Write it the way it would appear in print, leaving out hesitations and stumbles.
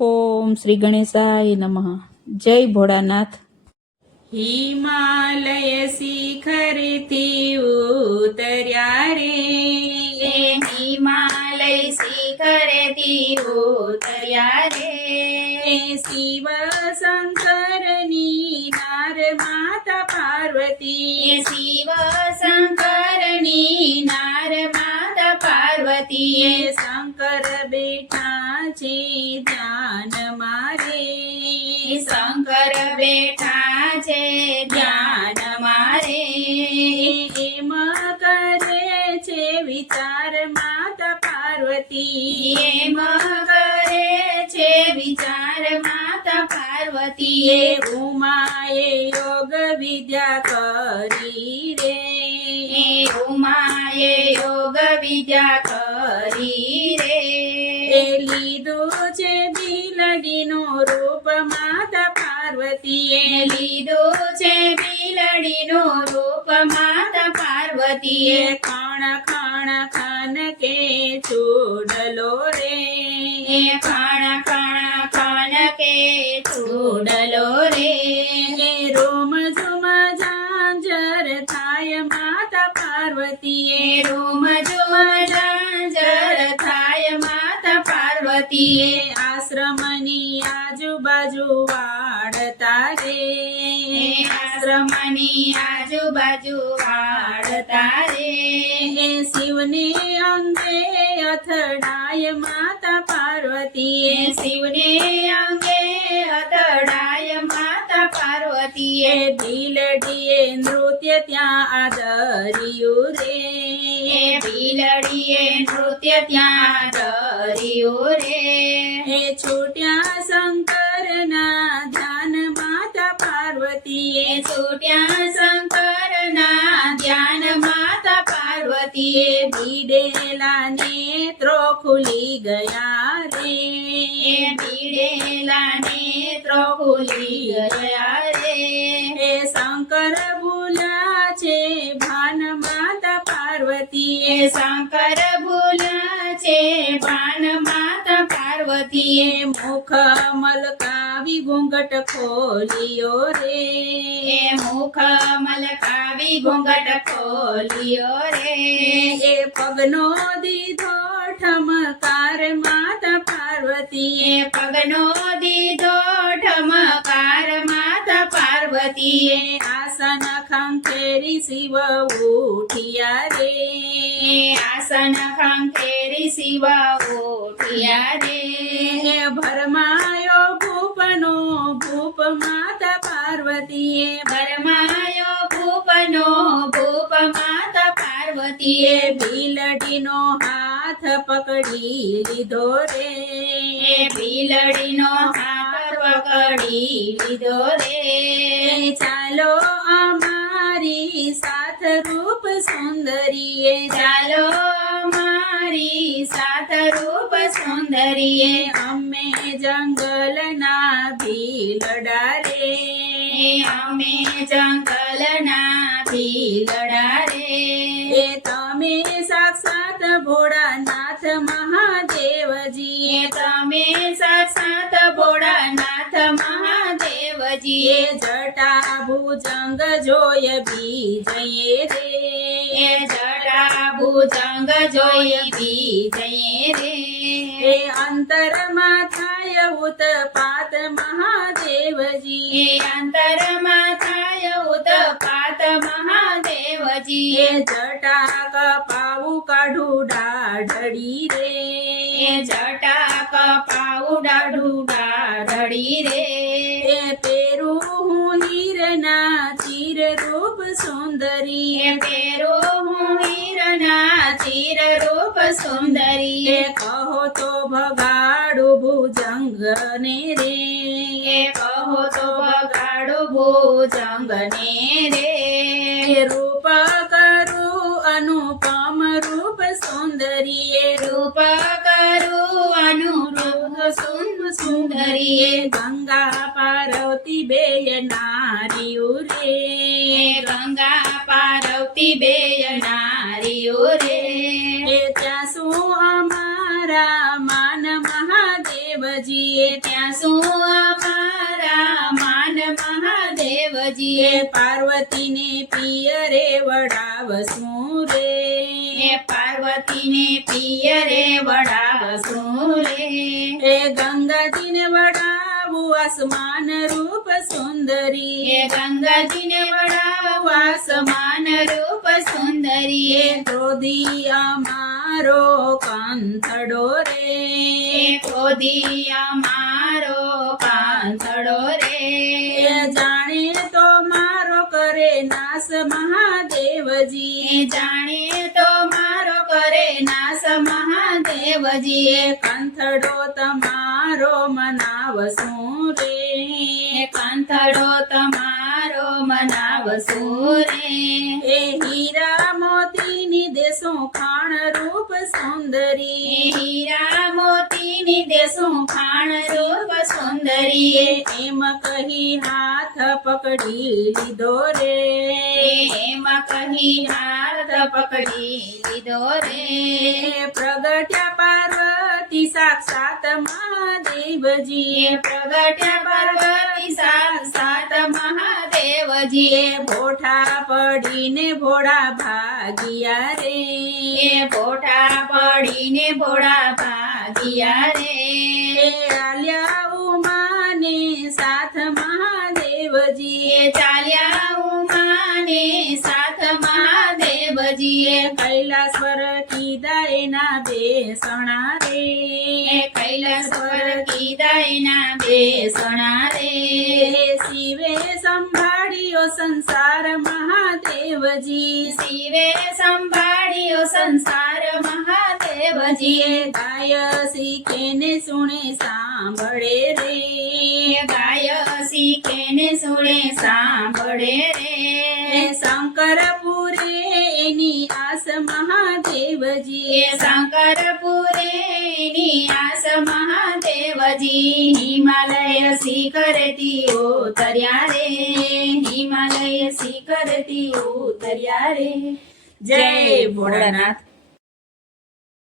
ઓમ શ્રી ગણેશાય નમઃ. જય ભોળાનાથ. હિમાલય શિખરથી ઉતર્યા રે, હિમાલય શિખરથી ઉતર્યા રે, શિવ શંકરની નાર માતા પાર્વતી, શિવ શંકરની નાર માતા પાર્વતી, શંકર બેઠા છે ધ્યાન મારે, શંકર બેઠા છે ધ્યાન મારે, એમ કરે છે વિચાર માતા પાર્વતી, એમ કરે છે વિચાર માતા પાર્વતી, ઉમાએ યોગ વિદ્યા કરી રે, ઉમાએ યોગ વિદ્યા કરી રે, લીધું છે બિલડીનું રૂપ માતા પાર્વતીએ, લીધું છે બિલડીનું રૂપ માતા પાર્વતીએ, ખાણ ખાણ ખાન કે ચૂડલો રે, ખાણ ખાણ ખાન કે ચૂડલો રે, રોમ ઝુમ ઝાંઝર થાય માતા પાર્વતીએ, રૂમ ઝુમ ઝાંઝર થાય માતા પાર્વતીએ, આશ્રમની આજુબાજુ વાળતા રે, આશ્રમની આજુબાજુ વાળતા રે, શિવને અંગે અથડાય માતા પાર્વતીએ, શિવને અંગે અથડાય માતા પાર્વતીએ, ભીલડીએ નૃત્ય ત્યાં આદર્યું રે, ભીલડીએ નૃત્ય ત્યાં ધર્યું રે, છૂટ્યા શંકરના ધ્યાન માતા પાર્વતીએ, છૂટ્યા શંકરના ધ્યાન માતા પાર્વતીએ, ભીડેલા નેત્રો ખુલી ગયા રે, ભીડેલા નેત્રો ખુલી ગયા રે, શંકર ભૂલ્યા છે ભાન માતા પાર્વતીએ, શંકર ભૂલ્યા છે ભાન માતા પાર્વતીએ, મુખ મલકાવી ઘૂંઘટ ખોલ્યો રે, મુખ મલકાવી ઘૂંઘટ ખોલ્યો રે, પગનો દીધો ઠમકાર માતા પાર્વતીએ, પગનો દીધો ઠમકાર માતા પાર્વતીએ, આસન ખંખેરી શિવ ઉઠિયા રે, આસન ખંખેરી શિવ ઉઠ્યા રે, ભરમાયો ભૂપનો ભૂપ માતા પાર્વતીએ, ભરમાયો ભૂપનો ભૂપ માતા પાર્વતીએ, ભીલડીનો હાથ પકડી લીધો રે, ભીલડીનો હાથ પકડી લીધો રે, ચાલો અમારી સાથ રૂપ સુંદરીએ, ચાલો મારી સાથ રૂપ સુંદરીએ, અમે જંગલના ભીલડા રે, અમે જંગલના ભીલડા રે, તમે સાક્ષાત ભોળાનાથ મહાદેવજી, તમે સાક્ષાત ભોળાનાથ મહાદેવજી, જટા ભુજંગ જોય બીજયે રે, જટા ભુજંગ જોઈ બીજયે રે, અંતરમાં થાય ઉત્પાત મહાદેવજી, અંતરમાં થાય ઉત્પાત મહાદેવજી, જટા કપાવું કાઢું ડાઢડી રે, જટા કપાવું દાઢું દાઢડી રે, પેરું હું હીરના ચીર રૂપ સુંદરી, પેરો હું હીરના ચીર રૂપ સુંદરી, કહો તો ભગાડું ભુજંગ ને રે, કહો તો બગાડો ભુજંગ ને રે, રૂપ કરું અનુપમ રૂપ સુંદરીએ, રૂપ કરું અનુરૂપ સુંદરીએ, ગંગા પાર્વતી બેય નારીઓ રે, ગંગા પાર્વતી બેય નારી કર્યું રે એ ત્યાં શું અમારા માન મહાદેવજી ત્યાં શું અમારા માન મહાદેવજી એ પાર્વતીને પિયરે વડાવશું રે એ પાર્વતીને પિયરે વડાવશું રે એ ગંગાજીને વડાવું આસમાન રૂપ સુંદરી એ ગંગાજીને વડાવવા સમાન રૂપ સુંદરી એ ક્રોધી અમારો કાંથડો રે એ ક્રોધી અમારો કાંતડો રે એ જાણે તો મારો કરે નાશ મહાદેવજી એ જાણે તો મારો કરે નાશ મહાદેવજી એ કાંથડો તમારો મનાવશું રે એ કાંતડો તમારો મનાવશું રે એ હીરા મોતીની દેશો ખાણ રૂપ એ સુંદરી હીરા મોતીની દેશું ખાણ રૂપ સુંદરી એમ કહી હાથ પકડી લીધો રે એમ કહી હાથ પકડી લીધો રે એ પ્રગટ્યા પાર્વતી સાક્ષાત મહાદેવજી એ પ્રગટ્યા પાર્વતી સાક્ષાત મહાદેવજી એ ભોઠા પડીને ભોળા ભાગિયા રે એ ભોટા પડીને ભોળા ભાગિયા રે એ આલ્યા ઉમાને સાથ મહાદેવજી એ ચાલ્યા ઉમાને સાથ મહાદેવજી એ કૈલાસવર કીધા એના બેસણા રે એ કૈલાસવર કીધા એના બેસણા રે એ શિવે સંભાળ્યો સંસાર મહાદેવજી શિવે સંભાળ્યો સંસાર મહાદેવજી એ ગાય શીખે ને સુણે સાંભળે રે એ ગાય શીખે ને સુણે સાંભળે રે એ શંકરપુરે એની આસ મહાદેવજી એ શંકરપુરેની આસ મહાદેવજી હિમાલય શિખરથી ઉતર્યા રે હિમાલય શિખરથી ઉતર્યા રે જય ભોળાનાથ